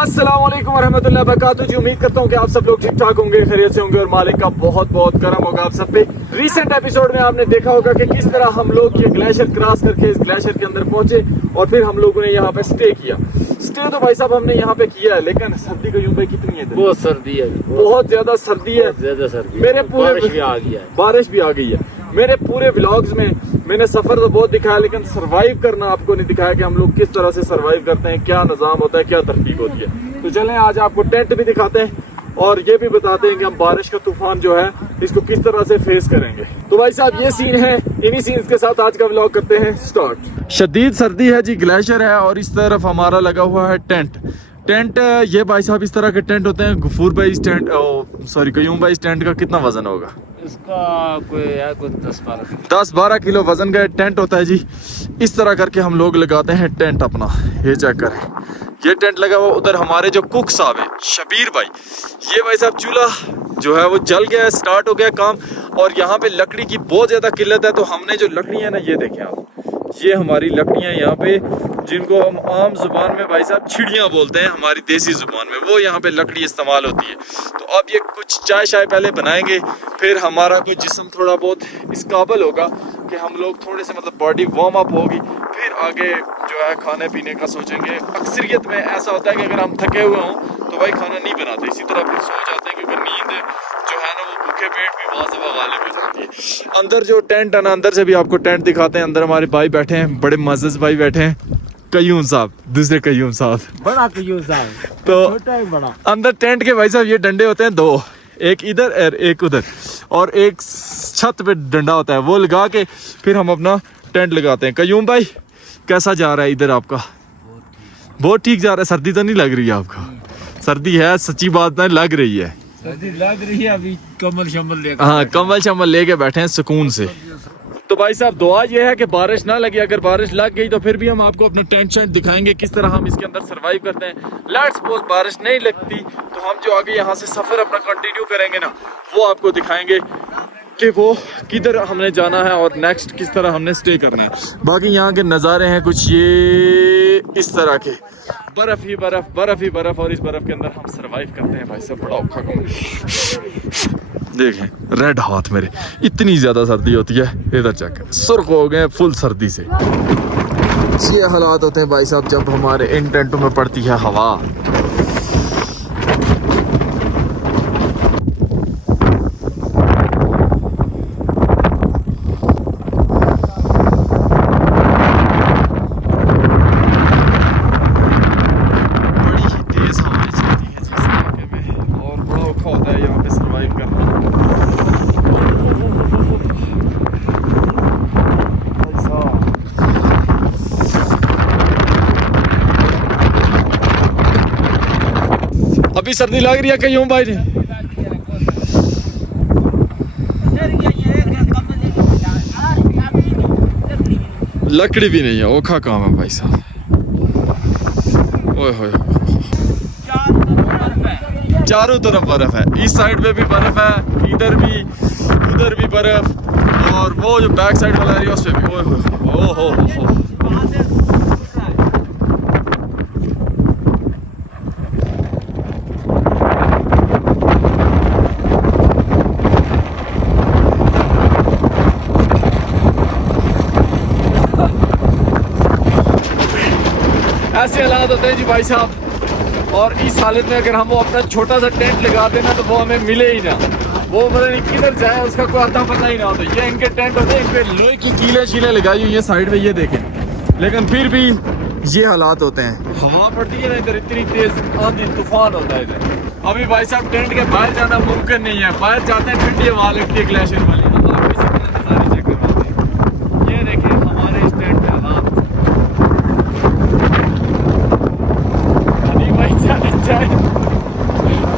अस्सलाम वालेकुम रहमतुल्लाहि व बरकातहू जी। उम्मीद करता हूँ कि आप सब लोग ठीक ठाक होंगे, खैरियत से होंगे और मालिक का बहुत बहुत करम होगा आप सब पे। रिसेंट एपिसोड में आपने देखा होगा कि किस तरह हम लोग ये ग्लेशियर क्रॉस करके इस ग्लेशियर के अंदर पहुंचे और फिर हम लोगों ने यहाँ पे स्टे किया। स्टे तो भाई साहब हमने यहाँ पे किया है, लेकिन सर्दी का यूं भाई कितनी है? बहुत सर्दी है, बहुत ज्यादा सर्दी है, ज्यादा सर्दी। मेरे पूरे बारिश भी आ गई है, बारिश भी आ गई है। मेरे पूरे व्लॉग्स में मैंने सफर तो बहुत दिखाया, लेकिन सरवाइव करना आपको नहीं दिखाया कि हम लोग किस तरह से सरवाइव करते हैं, क्या निजाम होता है, क्या तरतीब होती है। तो चलें आज आपको टेंट भी दिखाते हैं और ये भी बताते हैं कि हम बारिश का तूफान जो है इसको किस तरह से फेस करेंगे। तो भाई साहब ये सीन है, इन्हीं सीन्स के साथ आज का व्लॉग करते हैं स्टार्ट। शदीद सर्दी है जी, ग्लेशियर है और इस तरफ हमारा लगा हुआ है टेंट। ये भाई साहब इस तरह के टेंट होते हैं। गफूर भाई इस टेंट सॉरी कयूम भाई इस टेंट का कितना वजन होगा? इसका कोई 10-12 किलो वजन का टेंट होता है जी। इस तरह करके हम लोग लगाते हैं टेंट अपना। ये चेक करें, ये टेंट लगा हुआ। उधर हमारे जो कुक साहब है शबीर भाई, ये भाई साहब चूल्हा जो है वो जल गया है, स्टार्ट हो गया काम। और यहाँ पे लकड़ी की बहुत ज्यादा किल्लत है, तो हमने जो लकड़ी है ना, ये देखें आप, ये हमारी लकड़ियाँ यहाँ पे, जिनको हम आम जुबान में भाई साहब छिड़ियाँ बोलते हैं, हमारी देसी जुबान में वो यहाँ पे लकड़ी इस्तेमाल होती है। तो अब ये कुछ चाय शाय पहले बनाएंगे, फिर हमारा कोई जिस्म थोड़ा बहुत इस काबिल होगा कि हम लोग थोड़े से मतलब बॉडी वार्म अप होगी, फिर आगे जो है खाने पीने का सोचेंगे। अक्सरियत में ऐसा होता है कि अगर हम थके हुए हों तो भाई खाना नहीं बनाते, इसी तरह फिर सो जाते हैं, क्योंकि नींद जो है ना वो भूखे पेट भी बहुत ज़्यादा गालिब हो जाती है। अंदर जो टेंट है ना, अंदर से भी आपको टेंट दिखाते हैं। अंदर हमारे भाई बैठे हैं, बड़े मज़ेज़ भाई बैठे हैं। कयूम साहब, दूसरे कयूम साहब, बड़ा कयूम साहब, तो छोटा है बड़ा। अंदर टेंट के भाई साहब ये डंडे होते हैं दो, एक इधर और एक उधर, और एक छत पे डंडा होता है, वो लगा के फिर हम अपना टेंट लगाते हैं। कयूम भाई कैसा जा रहा है इधर आपका? बहुत ठीक जा रहा है। सर्दी तो नहीं लग रही है आपको? सर्दी है, सच्ची बात ना लग रही है, सर्दी लग रही है। अभी कम्बल शम्बल लेकर, हाँ कम्बल शम्बल लेके बैठे हैं सुकून से। तो भाई साहब दुआ ये है कि बारिश ना लगे। अगर बारिश लग गई तो फिर भी हम आपको अपना टेंट शेंट दिखाएंगे, किस तरह हम इसके अंदर सरवाइव करते हैं। लेट्स सपोज बारिश नहीं लगती तो हम जो आगे यहाँ से सफर अपना कंटिन्यू करेंगे ना, वो आपको दिखाएंगे कि वो किधर हमने जाना है और नेक्स्ट किस तरह हमने स्टे करना है। बाकी यहाँ के नज़ारे हैं कुछ ये इस तरह के, बर्फ ही बर्फ, बर्फ ही बर्फ, और इस बर्फ के अंदर हम सरवाइव करते हैं भाई साहब। बड़ा औखा काम। देखें रेड हाथ मेरे, इतनी ज्यादा सर्दी होती है। इधर चेक, सुर्ख हो गए फुल सर्दी से। ये हालात होते हैं भाई साहब जब हमारे इन टेंटों में पड़ती है हवा। अभी सर्दी लग रही है कयूम भाई ने? लकड़ी भी नहीं है, औखा काम है भाई साहब। ओए होए, चारों तरफ बर्फ है। इस साइड पे भी बर्फ है, इधर भी, उधर भी बर्फ, और वो जो बैक साइड वाला एरिया उस पे भी। ओए होए, ओ हो। ऐसे हालात होते हैं जी भाई साहब। और इस हालत में अगर हम वो अपना छोटा सा टेंट लगा देना तो वो हमें मिले ही ना, वो मतलब किधर जाए उसका कोई आता पता ही ना होता। ये इनके टेंट होते हैं, इन पे लोहे की कीलें शीलें लगाई हुई है साइड में, ये देखें। लेकिन फिर भी ये हालात होते हैं। हवा पड़ती है ना इधर, इतनी तेज आंधी तूफान होता है इधर। अभी भाई साहब टेंट के बाहर जाना मुमकिन नहीं है। बाहर जाते हैं ठंडी हवा लगती है ग्लेशियर वाली। हम आपको इसी तरह नज़ारे चेक करवाते हैं। ये देखें हमारे इस टेंट के हालात।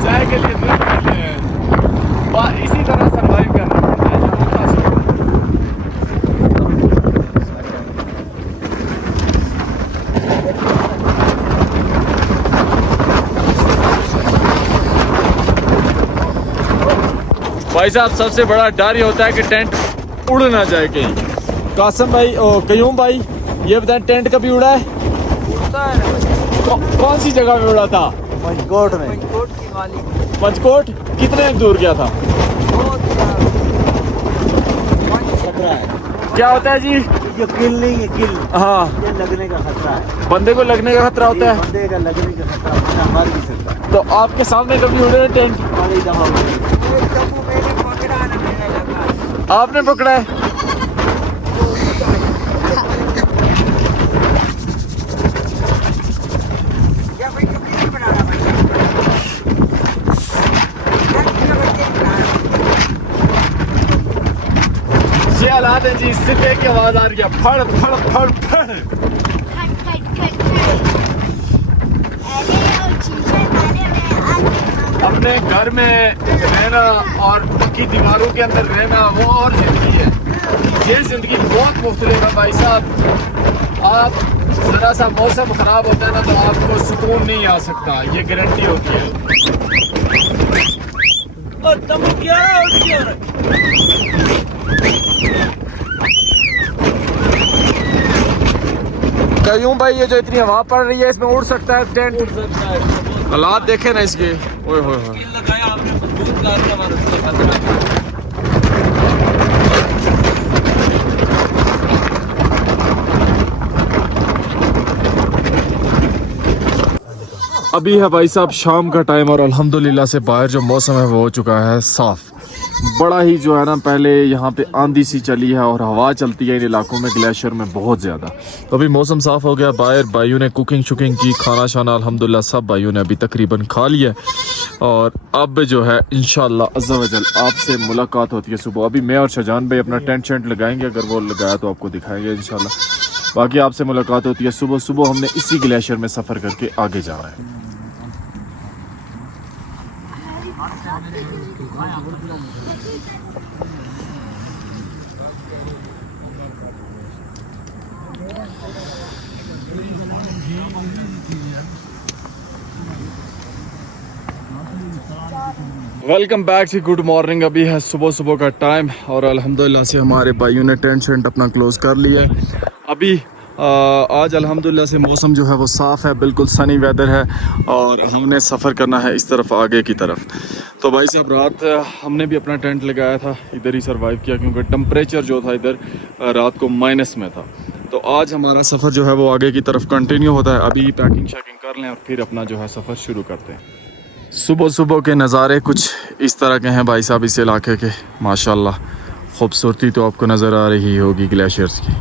चाय के लिए दूर करते हैं, इसी तरह सरवाइव करना पड़ता है। भाई साहब सबसे बड़ा डर ये होता है कि टेंट उड़ ना जाए कहीं। कासिम भाई, कयूम भाई, ये बताएं टेंट कभी उड़ा है? उड़ता है। कौन सी जगह पे उड़ा था? पंचकोट में। पंचकोट की मालिक पंचकोट कितने दूर गया था? खतरा है, क्या होता है जी? ये किल नहीं है, किल हाँ, ये लगने का खतरा है। बंदे को लगने का खतरा होता है। बंदे का लगने का खतरा होता है, मर भी सकता है। तो आपके सामने कभी उड़े टेंट? बड़ी दफा हुई। एक चप्पू मैंने पकड़ा ना, मेरा लगा आपने पकड़ा है? क्या भाई, क्यों किसने बनाना भाई? क्या किसने बच्चे बनाना? ये हालात है जी, सिर्फ एक ही आवाज आ रही है, फड़ फड़ फड़ फड़। खट खट खट खट। अरे और चीज़ें मारे में आके हम अपने घर में रहना और पक्की दीवारों के अंदर रहना वो और जिंदगी है। ये जिंदगी बहुत मुख्तलिफ है भाई साहब। आप जरा सा मौसम खराब होता है ना तो आपको सुकून नहीं आ सकता, ये गारंटी होती है। और तुम क्या हो गया? कयूं भाई, ये जो इतनी हवा पड़ रही है इसमें उड़ सकता है टेंट? उड़ सकता है। हालात देखे ना इसके, ओए होए होए। किल लगाया आपने, मजबूत ला दिया हमारा उसका खतरा। अभी है भाई साहब शाम का टाइम और अल्हम्दुलिल्लाह से बाहर जो मौसम है वो हो चुका है साफ़। बड़ा ही जो है ना, पहले यहाँ पे आंधी सी चली है और हवा चलती है इन इलाकों में ग्लेशियर में बहुत ज़्यादा। तो अभी मौसम साफ़ हो गया, बाहर भाइयों ने कुकिंग शुकिंग की, खाना शाना अल्हम्दुलिल्लाह सब भाइयों ने अभी तकरीबन खा लिया है। और अब जो है इंशाअल्लाह अज़्ज़ा वजल आपसे मुलाकात होती है सुबह। अभी मैं और शाहजान भाई अपना टेंट शेंट लगाएंगे, अगर वो लगाया तो आपको दिखाएंगे इंशाअल्लाह। बाकी आपसे मुलाकात होती है सुबह सुबह। हमने इसी ग्लेशियर में सफ़र करके आगे जाना है। वेलकम बैक जी, गुड मॉर्निंग। अभी है सुबह सुबह का टाइम और अल्हम्दुलिल्लाह से हमारे भाइयों ने टेंट शेंट अपना क्लोज़ कर लिया है। अभी आज अल्हम्दुलिल्लाह से मौसम जो है वो साफ़ है, बिल्कुल सनी वेदर है और हमने सफ़र करना है इस तरफ आगे की तरफ। तो भाई साहब रात हमने भी अपना टेंट लगाया था, इधर ही सर्वाइव किया क्योंकि टेम्परेचर जो था इधर रात को माइनस में था। तो आज हमारा सफ़र जो है वो आगे की तरफ कंटिन्यू होता है। अभी पैकिंग शैकिंग कर लें और फिर अपना जो है सफ़र शुरू करते हैं। सुबह सुबह के नज़ारे कुछ इस तरह के हैं भाई साहब इस इलाके के। माशाल्लाह खूबसूरती तो आपको नज़र आ रही होगी ग्लेशियर्स की।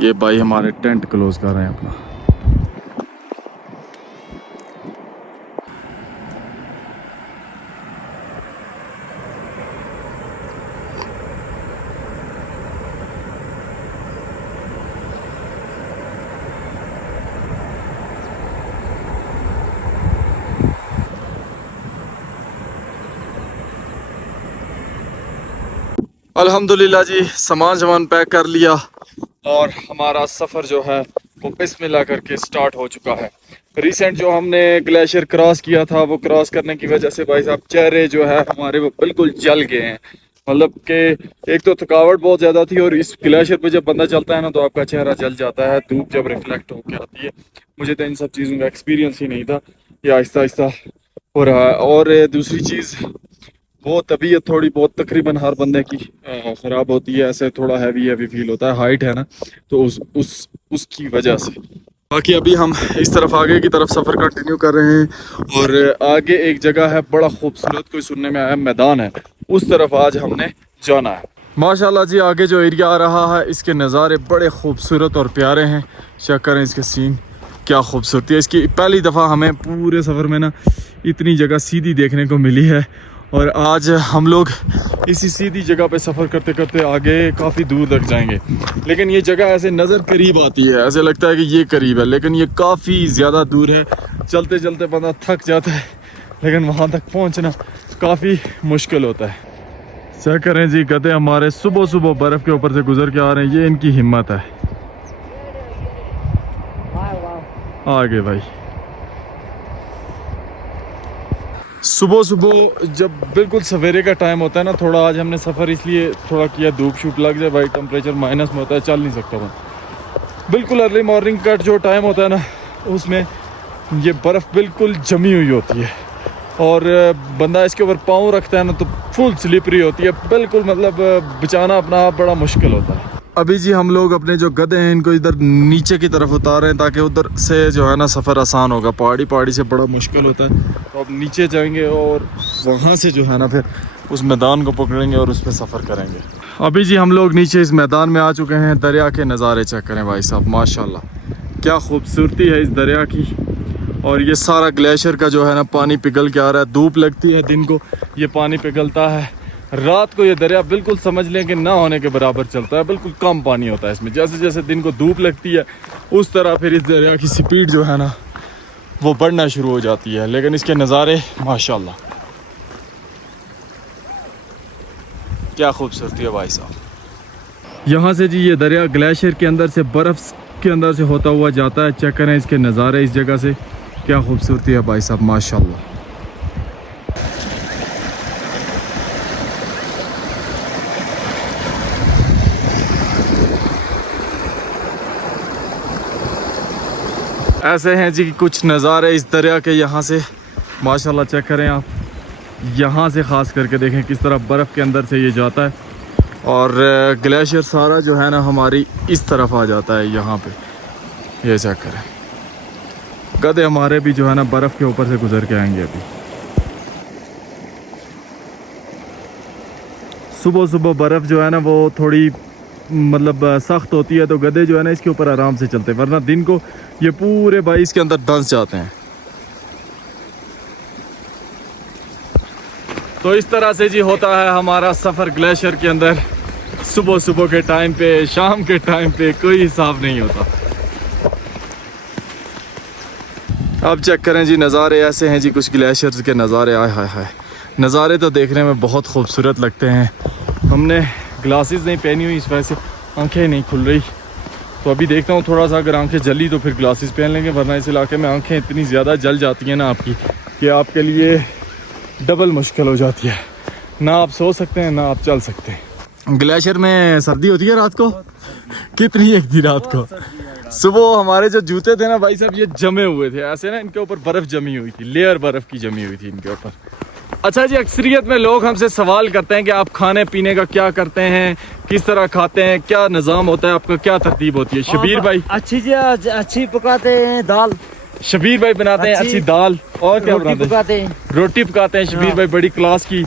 ये भाई हमारे टेंट क्लोज़ कर रहे हैं अपना। अल्हम्दुलिल्लाह जी, सामान पैक कर लिया और हमारा सफ़र जो है वो बिस्मिल्लाह करके स्टार्ट हो चुका है। रिसेंट जो हमने ग्लेशियर क्रॉस किया था वो क्रॉस करने की वजह से भाई साहब चेहरे जो है हमारे वो बिल्कुल जल गए हैं। मतलब कि एक तो थकावट बहुत ज़्यादा थी और इस ग्लेशियर पे जब बंदा चलता है ना तो आपका चेहरा जल जाता है, धूप जब रिफ्लेक्ट होकर आती है। मुझे तो इन सब चीज़ों का एक्सपीरियंस ही नहीं था, ये आहिस्ता आहिस्ता हो रहा है। और दूसरी चीज़ वो तबीयत थोड़ी बहुत तकरीबन हर बंदे की ख़राब होती है, ऐसे थोड़ा हैवी फील होता है, हाइट है ना तो उसकी वजह से। बाकी अभी हम इस तरफ आगे की तरफ सफ़र कंटिन्यू कर रहे हैं और आगे एक जगह है बड़ा खूबसूरत, कोई सुनने में आया मैदान है, उस तरफ आज हमने जाना है। माशाल्लाह जी, आगे जो एरिया आ रहा है इसके नज़ारे बड़े खूबसूरत और प्यारे हैं। चेक करें इसके सीन, क्या खूबसूरती है इसकी। पहली दफ़ा हमें पूरे सफ़र में ना इतनी जगह सीधी देखने को मिली है और आज हम लोग इसी सीधी जगह पे सफ़र करते करते आगे काफ़ी दूर तक जाएंगे। लेकिन ये जगह ऐसे नज़र करीब आती है, ऐसे लगता है कि ये करीब है, लेकिन ये काफ़ी ज़्यादा दूर है। चलते चलते बंदा थक जाता है लेकिन वहाँ तक पहुँचना काफ़ी मुश्किल होता है। चेक करें जी, गधे हमारे सुबह सुबह बर्फ़ के ऊपर से गुजर के आ रहे हैं, ये इनकी हिम्मत है। आगे भाई सुबह सुबह जब बिल्कुल सवेरे का टाइम होता है ना, थोड़ा आज हमने सफ़र इसलिए थोड़ा किया, धूप शूप लग जाए भाई, टेम्परेचर माइनस में होता है, चल नहीं सकता मैं। बिल्कुल अर्ली मॉर्निंग का जो टाइम होता है ना उसमें ये बर्फ़ बिल्कुल जमी हुई होती है और बंदा इसके ऊपर पाँव रखता है ना तो फुल स्लिपरी होती है बिल्कुल, मतलब बचाना अपना आप बड़ा मुश्किल होता है। अभी जी हम लोग अपने जो गधे हैं इनको इधर नीचे की तरफ उतार रहे हैं ताकि उधर से जो है ना सफ़र आसान होगा। पहाड़ी से बड़ा मुश्किल होता है, तो अब नीचे जाएंगे और वहाँ से जो है ना फिर उस मैदान को पकड़ेंगे और उस पर सफ़र करेंगे। अभी जी हम लोग नीचे इस मैदान में आ चुके हैं। दरिया के नज़ारे चेक करें भाई साहब, माशाल्लाह क्या खूबसूरती है इस दरिया की। और ये सारा ग्लेशियर का जो है ना पानी पिघल के आ रहा है। धूप लगती है दिन को, ये पानी पिघलता है, रात को ये दरिया बिल्कुल समझ लें कि ना होने के बराबर चलता है, बिल्कुल कम पानी होता है इसमें। जैसे जैसे दिन को धूप लगती है उस तरह फिर इस दरिया की स्पीड जो है ना वो बढ़ना शुरू हो जाती है। लेकिन इसके नज़ारे माशाल्लाह क्या खूबसूरती है भाई साहब। यहाँ से जी ये दरिया ग्लेशियर के अंदर से बर्फ़ के अंदर से होता हुआ जाता है। चेक करें इसके नज़ारे इस जगह से, क्या खूबसूरती है भाई साहब माशाल्लाह। ऐसे हैं जी कुछ नज़ारे इस दरिया के यहाँ से माशाल्लाह। चेक करें आप, यहाँ से ख़ास करके देखें किस तरह बर्फ़ के अंदर से ये जाता है और ग्लेशियर सारा जो है ना हमारी इस तरफ आ जाता है यहाँ पे। ये चेक करें, गधे हमारे भी जो है ना बर्फ़ के ऊपर से गुजर के आएंगे। अभी सुबह सुबह बर्फ़ जो है ना वो थोड़ी मतलब सख्त होती है, तो गधे जो है ना इसके ऊपर आराम से चलते हैं, वरना दिन को ये पूरे भाई इसके अंदर धंस जाते हैं। तो इस तरह से जी होता है हमारा सफ़र ग्लेशियर के अंदर। सुबह सुबह के टाइम पे, शाम के टाइम पे कोई हिसाब नहीं होता। अब चेक करें जी नज़ारे ऐसे हैं जी कुछ ग्लेशियर्स के नज़ारे। आय हाय हाय, नज़ारे तो देखने में बहुत खूबसूरत लगते हैं। हमने ग्लासेस नहीं पहनी हुई इस वजह से आंखें नहीं खुल रही, तो अभी देखता हूँ थोड़ा सा अगर आंखें जली तो फिर ग्लासेस पहन लेंगे, वरना इस इलाके में आंखें इतनी ज़्यादा जल जाती हैं ना आपकी कि आपके लिए डबल मुश्किल हो जाती है। ना आप सो सकते हैं ना आप चल सकते हैं। ग्लेशियर में सर्दी होती है रात को कितनी, एक थी रात को। सुबह हमारे जो जूते थे ना भाई साहब ये जमे हुए थे ऐसे ना, इनके ऊपर बर्फ़ जमी हुई थी, लेयर बर्फ़ की जमी हुई थी इनके ऊपर। अच्छा जी, अक्सरियत में लोग हमसे सवाल करते हैं कि आप खाने पीने का क्या करते हैं, किस तरह खाते हैं, क्या निज़ाम होता है आपका, क्या तरतीब होती है? शबीर भाई अच्छी पकाते हैं दाल, शबीर भाई बनाते हैं अच्छी दाल, और क्या बनाते हैं? रोटी पकाते हैं शबीर भाई बड़ी क्लास की।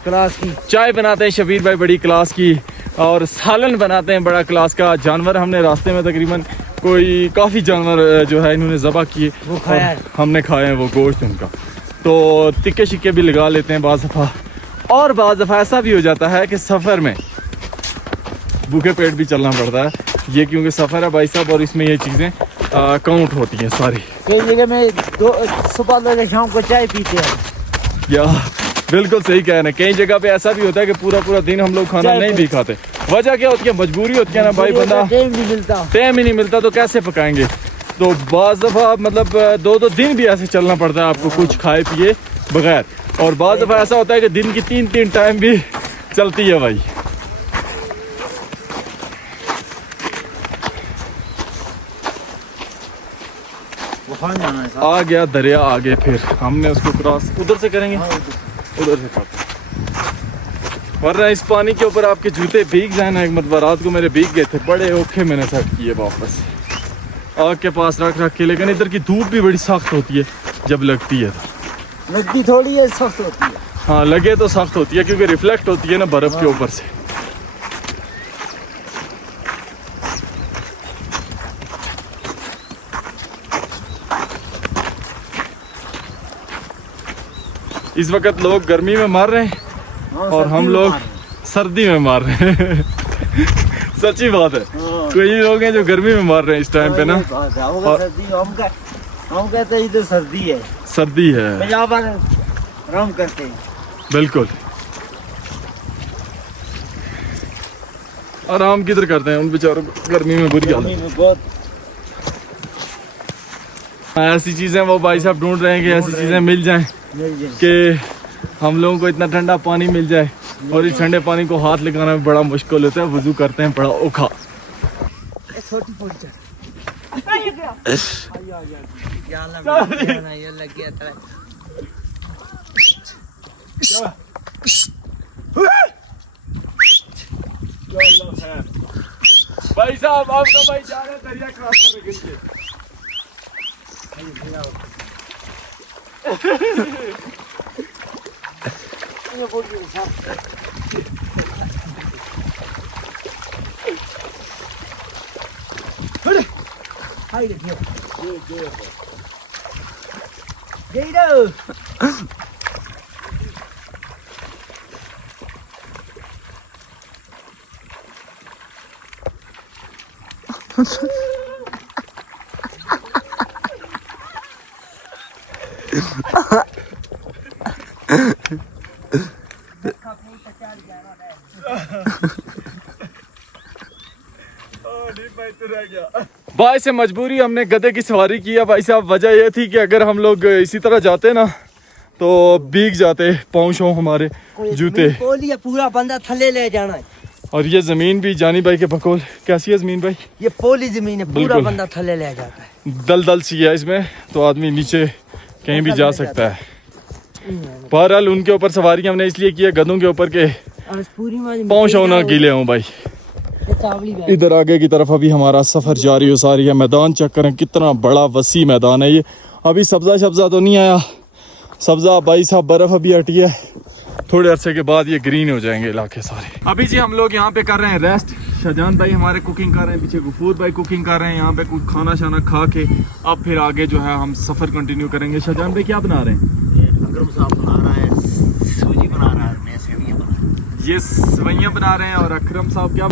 चाय बनाते हैं शबीर भाई बड़ी क्लास की, और सालन बनाते हैं बड़ा क्लास का। जानवर हमने रास्ते में तकरीबन कोई काफ़ी जानवर जो है इन्होंने ज़बह किए, वो खाया, हमने खाए हैं वो गोश्त उनका। तो तिक्के शिक्के भी लगा लेते हैं बाज़ दफ़ा, और बाज़ दफ़ा ऐसा भी हो जाता है कि सफ़र में भूखे पेट भी चलना पड़ता है। ये क्योंकि सफ़र है भाई साहब और इसमें ये चीज़ें काउंट होती हैं सारी। कई जगह में सुबह लगे शाम को चाय पीते हैं। या बिल्कुल सही कह रहे हैं, कई जगह पे ऐसा भी होता है कि पूरा दिन हम लोग खाना नहीं भी खाते। वजह क्या होती है? मजबूरी होती है ना भाई, बंदा टाइम ही नहीं मिलता तो कैसे पकाएंगे। तो बाज़ दफ़ा मतलब 2-2 दिन भी ऐसे चलना पड़ता है आपको कुछ खाए पिए बगैर, और बाज़ दफ़ा ऐसा होता है कि दिन की 3 टाइम भी चलती है भाई। आ गया दरिया आगे, फिर हमने उसको क्रॉस उधर से करेंगे, उधर से काट, वरना इस पानी के ऊपर आपके जूते भीग जाए ना। एक मरतबा रात को मेरे भीग गए थे, बड़े औखे मैंने सेट किए वापस आग के पास रख के। लेकिन इधर की धूप भी बड़ी सख्त होती है जब लगती है, तो लगती थोड़ी है, सख्त होती है। हाँ लगे तो सख्त होती है क्योंकि रिफ्लेक्ट होती है ना बर्फ़ के ऊपर से। इस वक्त लोग गर्मी में मार रहे हैं और हम लोग सर्दी में मार रहे हैं। सच्ची बात है, कोई लोग हैं जो गर्मी में मार रहे हैं इस टाइम पे ना। हम कहते हैं इधर सर्दी है, सर्दी है, आराम करते हैं। बिल्कुल आराम किधर करते हैं, उन बेचारों को गर्मी में बुरी हालत है। बहुत ऐसी चीज़ें वो भाई साहब ढूंढ रहे हैं कि ऐसी चीज़ें मिल जाएं कि हम लोगों को इतना ठंडा पानी मिल जाए, और इस ठंडे पानी को हाथ लगाना में बड़ा मुश्किल होता है। वुज़ू करते हैं बड़ा औखा। छोटी ये लग गया था भाई साहब आप तो भाई जा रहे हैं दरिया क्रॉस करने के लिए। हाय देखियो ये दो भाई से मजबूरी हमने गधे की सवारी की है भाई साहब। वजह यह थी कि अगर हम लोग इसी तरह जाते ना तो भीग जाते पाँव शों हमारे जूते। पोलिया पूरा बंदा थले ले जाना है। और ये जमीन भी जानी भाई के बकोल कैसी है जमीन भाई? ये पोली जमीन है, पूरा बिल्कुल। बंदा थले ले जाता है। दल सी है इसमें, तो आदमी नीचे कहीं भी जा सकता है। बहरहाल उनके ऊपर सवारी हमने इसलिए की है गधों के ऊपर के पाँव शों ना गीले हों भाई। इधर आगे की तरफ अभी हमारा सफर जारी हो सारी है। मैदान चेक करें कितना बड़ा वसी मैदान है ये। अभी सब्जा शब्जा तो नहीं आया, सब्जा भाई साहब बर्फ अभी हटी है, थोड़े अरसे के बाद ये ग्रीन हो जाएंगे इलाके सारे। अभी जी हम लोग यहाँ पे कर रहे हैं रेस्ट। शाहजान भाई हमारे कुकिंग कर रहे हैं, पीछे गफूर भाई कुकिंग कर रहे हैं। यहाँ पे कुछ खाना शाना खा के अब फिर आगे जो है हम सफर कंटिन्यू करेंगे। शाहजान भाई क्या बना रहे हैं? अकरम साहब बना रहा है सूजी बना रहा है, मैं सेवइयां बना रहा हूं। ये सवैयां बना रहे हैं और अकरम साहब क्या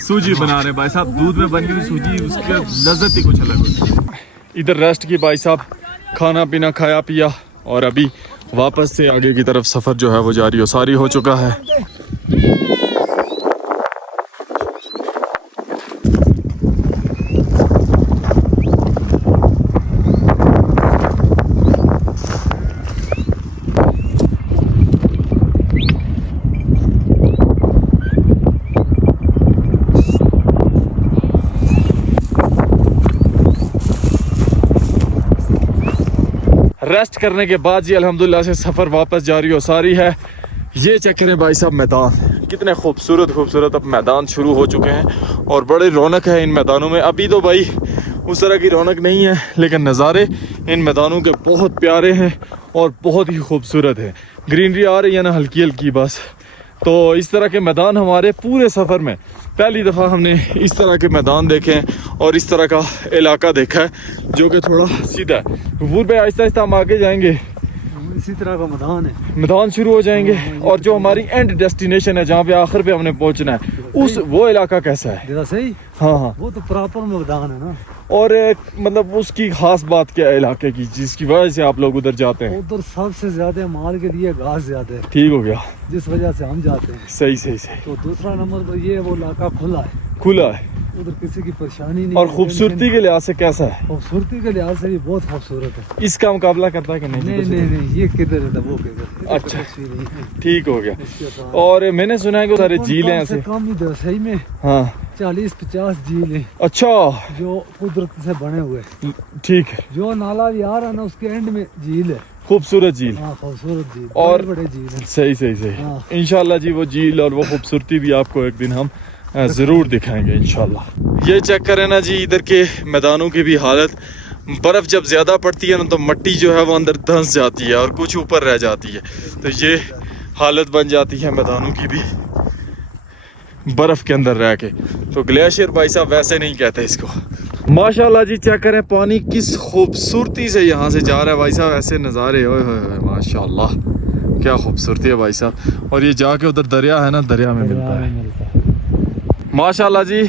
सूजी बना रहे हैं। भाई साहब दूध में बनी हुई सूजी, उसकी लज्जत ही कुछ अलग होती है। इधर रेस्ट की भाई साहब, खाना पीना खाया पिया और अभी वापस से आगे की तरफ सफ़र जो है वो जारी हो सारी हो चुका है। रेस्ट करने के बाद जी अल्हम्दुलिल्लाह से सफ़र वापस जारी हो सारी है। ये चेक करें भाई साहब मैदान कितने खूबसूरत खूबसूरत अब मैदान शुरू हो चुके हैं और बड़ी रौनक है इन मैदानों में। अभी तो भाई उस तरह की रौनक नहीं है, लेकिन नज़ारे इन मैदानों के बहुत प्यारे हैं और बहुत ही खूबसूरत है। ग्रीनरी आ रही है ना हल्की हल्की बस। तो इस तरह के मैदान हमारे पूरे सफ़र में पहली दफ़ा हमने इस तरह के मैदान देखे हैं और इस तरह का इलाका देखा है जो कि थोड़ा सीधा है। गफूर भाई आहिस्ता आहिस्ता हम आगे जाएंगे, इसी तरह का मैदान है, मैदान शुरू हो जाएंगे और जो हमारी एंड डेस्टिनेशन है जहाँ पे आखिर पे हमने पहुँचना है उस वो इलाका कैसा है? सही हाँ हाँ, वो तो प्रॉपर मैदान है ना। और मतलब उसकी खास बात क्या है इलाके की जिसकी वजह से आप लोग उधर जाते हैं? उधर सबसे ज्यादा माल के लिए घास ज्यादा है, ठीक हो गया, जिस वजह से हम जाते हैं। सही सही सही। तो दूसरा नंबर पर ये वो इलाका खुला है, खुला है उधर किसी की परेशानी नहीं। और खूबसूरती के लिहाज से कैसा है? खूबसूरती के लिहाज से भी बहुत खूबसूरत है। इसका मुकाबला करता है कि नहीं? नहीं ये किधर है वो किधर। अच्छा ठीक हो गया। और मैंने सुना है कि सारे झील हैं ऐसे कम ही सही में हाँ 40-50 झील हैं अच्छा जो कुदरत से बने हुए। ठीक है, जो नाला भी आ रहा है ना उसके एंड में झील है, खूबसूरत झील। हाँ खूबसूरत झील और बड़े झील है। सही सही सही। हाँ। इंशाल्लाह जी वो झील और वो खूबसूरती भी आपको एक दिन हम ज़रूर दिखाएंगे इंशाल्लाह। ये चेक करें ना जी इधर के मैदानों की भी हालत। बर्फ़ जब ज़्यादा पड़ती है ना तो मिट्टी जो है वो अंदर धंस जाती है और कुछ ऊपर रह जाती है। तो ये हालत बन जाती है मैदानों की भी बर्फ़ के अंदर रह के। तो ग्लेशियर भाई साहब वैसे नहीं कहते इसको। माशाल्लाह जी चेक करें पानी किस खूबसूरती से यहाँ से जा रहा है भाई साहब, ऐसे नज़ारे ओए होए माशाल्लाह क्या खूबसूरती है भाई साहब। और ये जाके उधर दरिया है ना, दरिया में मिलता है माशाल्लाह जी।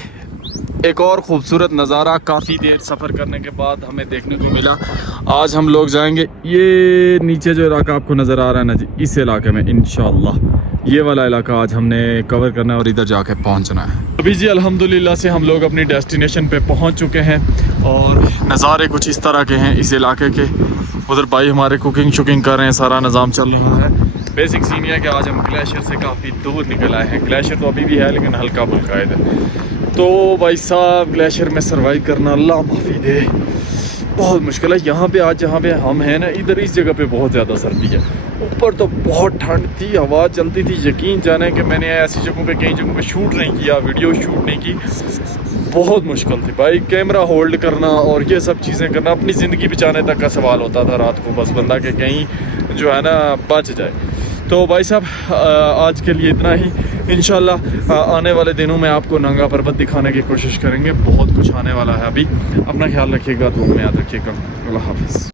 एक और ख़ूबसूरत नज़ारा काफ़ी देर सफ़र करने के बाद हमें देखने को मिला। आज हम लोग जाएंगे ये नीचे जो इलाका आपको नज़र आ रहा है ना जी, इस इलाके में इंशाल्लाह ये वाला इलाका आज हमने कवर करना है और इधर जाके पहुंचना है। अभी जी अल्हम्दुलिल्लाह से हम लोग अपनी डेस्टिनेशन पे पहुंच चुके हैं और नज़ारे कुछ इस तरह के हैं इस इलाके के। उधर भाई हमारे कुकिंग शुकिंग कर रहे हैं, सारा निज़ाम चल रहा है। बेसिक सीन ये है कि आज हम ग्लेशियर से काफ़ी दूर निकल आए हैं। ग्लेशियर तो अभी भी है लेकिन हल्का फुल्का है इधर। तो भाई साहब ग्लेशियर में सर्वाइव करना अल्लाह माफ़ी दे बहुत मुश्किल है। यहाँ पे आज जहाँ पे हम हैं ना, इधर इस जगह पे बहुत ज़्यादा सर्दी है। ऊपर तो बहुत ठंड थी, हवा चलती थी। यकीन जाने कि मैंने ऐसी जगहों पे कई जगहों पे शूट नहीं किया, वीडियो शूट नहीं की। बहुत मुश्किल थी भाई, कैमरा होल्ड करना और ये सब चीज़ें करना। अपनी ज़िंदगी बचाने तक का सवाल होता था रात को, बस बंदा के कहीं जो है ना बच जाए। तो भाई साहब आज के लिए इतना ही। इंशाल्लाह आने वाले दिनों में आपको नंगा पर्वत दिखाने की कोशिश करेंगे। बहुत कुछ आने वाला है अभी। अपना ख्याल रखिएगा, दुआ में याद रखिएगा। अल्लाह हाफिज़।